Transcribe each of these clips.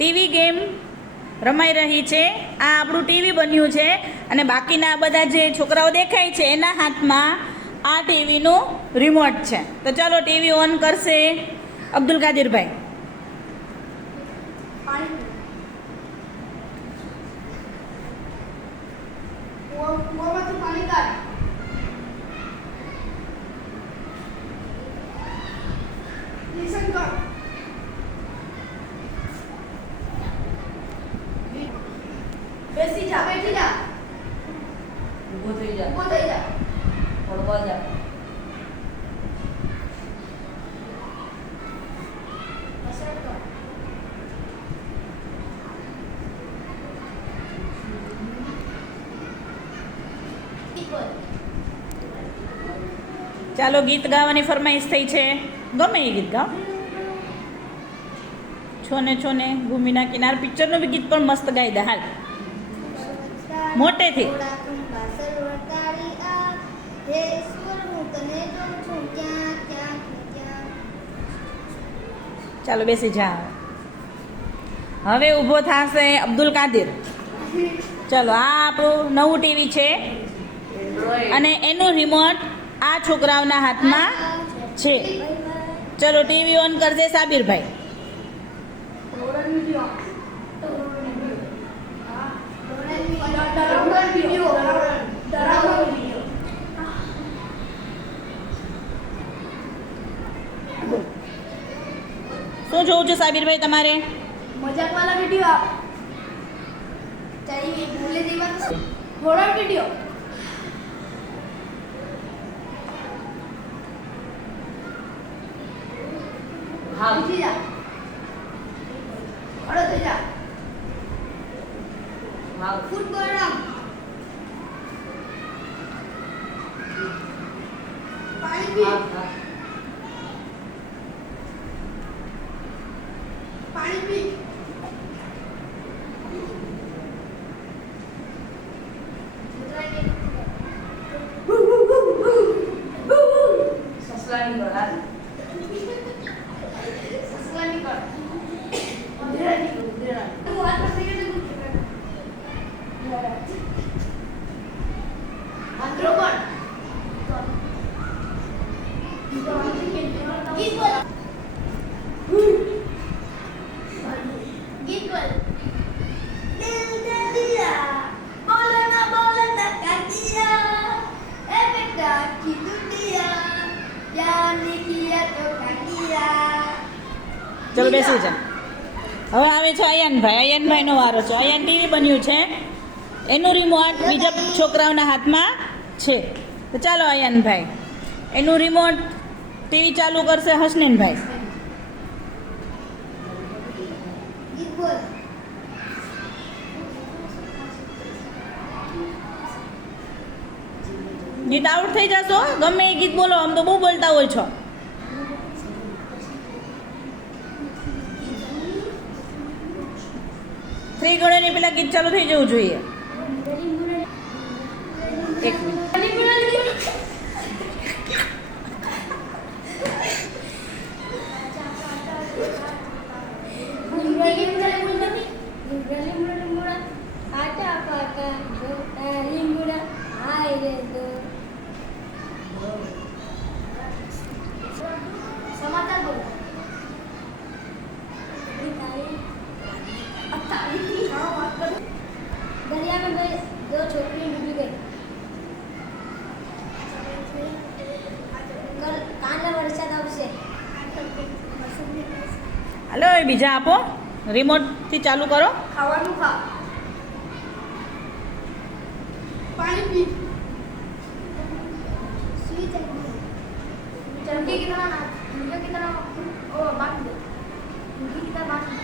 TV game રમાઈ રહી છે. આ આપણું ટીવી બન્યું છે અને બાકીના બધા જે છોકરાઓ દેખાય છે એના હાથમાં આ ટીવીનું રિમોટ છે. તો ચાલો ટીવી ઓન કરશે અબ્દુલ કાદિરભાઈ. બેસી જા, બેઠી જા, ઊભો થઈ જા, ઊભો થઈ જા, પડવા જા. અસર કર. ચાલો ગીત ગાવાની ફરમાઈશ થઈ છે. ગમે એ ગીત ગાઓ. છોને છોને ભૂમિના કિનાર પિક્ચરનું બી ગીત પણ મસ્ત ગાઈ દે. હાલ મોટેથી. ચાલો બેસી જા. હવે ઊભો થશે અબ્દુલ કાદિર. ચલો આ આપણું નવું ટીવી છે અને એનું રિમોટ આ છોકરાઓના હાથમાં છે. ચલો ટીવી ઓન કરજે સાબિરભાઈ. શું જોવું છે સાબિરભાઈ તમારે? મજાક વાળા વિડિયો આપ. ચાલી ભૂલે જેવા હોરર વિડિયો. હા, ઉઠી જા. અડો થઈ જા. હા. ફૂટબોલ રમ. પાણી પી. પાણી પી. સસલાની ઘર હાલ. સસલાની કર. અંધેરાની કર. અંધેરાની. તું હાથ પર થઈ ગયો. અંધરો કોણ? ગીત બોલ. ગીત બોલ. દિલ દે દિયા બોલે ના કાટિયા એ બેટા કી દુનિયા જાને કિયા તો કાટિયા. ચલો બેસી જા. હવે આવે છે અયનભાઈ. અયનભાઈનો વારો છે. અયન ટીવી બન્યું છે એનું રિમોટ બીજા છોકરાઓના હાથમાં છે. તો ચાલો અયનભાઈ એનું રિમોટ ટીવી ચાલુ કરશે હસનૈનભાઈ. ગીત બોલ. ગીત આઉટ થઈ જશો. ગમે એ ગીત બોલો. આમ તો બહુ બોલતા હોય છો. થ્રી ગણોની પેલા ગીત ચાલુ થઈ જવું જોઈએ. એક મિનિટ. સમાચાર બોલો. दरिया में दो छोकरी डूबी गई. कल कांड वरसाद आवશે. હાલો એ બીજા આપો. રિમોટથી ચાલુ કરો. ખાવાનું ખા. પાણી પી. સુઈ ચમકી. चमकी कितना ना मुर्गा कितना ओ बांट दो. मुर्गी कितना बांट दो.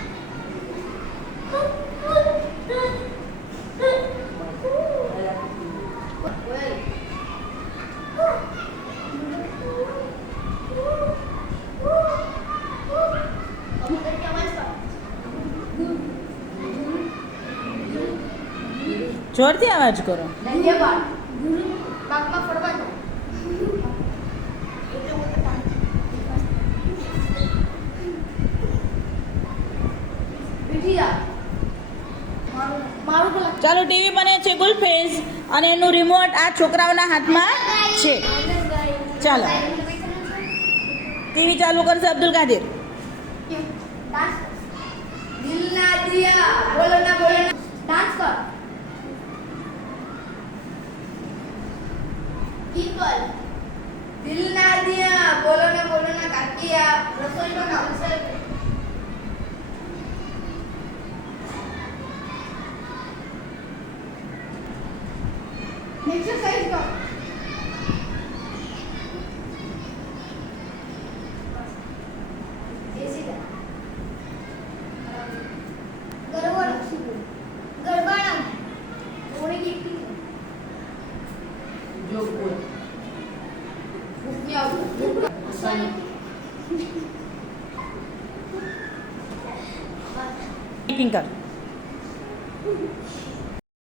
જોરથી અવાજ કરો. ધન્યવાદ. બાગમાં ફરવા જાઓ. બેઠી જા. ચાલો ટીવી બને છે ગુલફેઝ અને એનું રિમોટ આ છોકરાઓના હાથમાં છે. ચાલો. ટીવી ચાલુ કરશે અબ્દુલ કાદિર. દિલ ના દિયા બોલો ના ડાન્સ કર. પીપલ દિલ ના દિયા બોલો ના કાકિયા રસોઈ બનાવ. એક્સરસાઇઝ કર. જોગ બોલ. ટીપિંગ કર.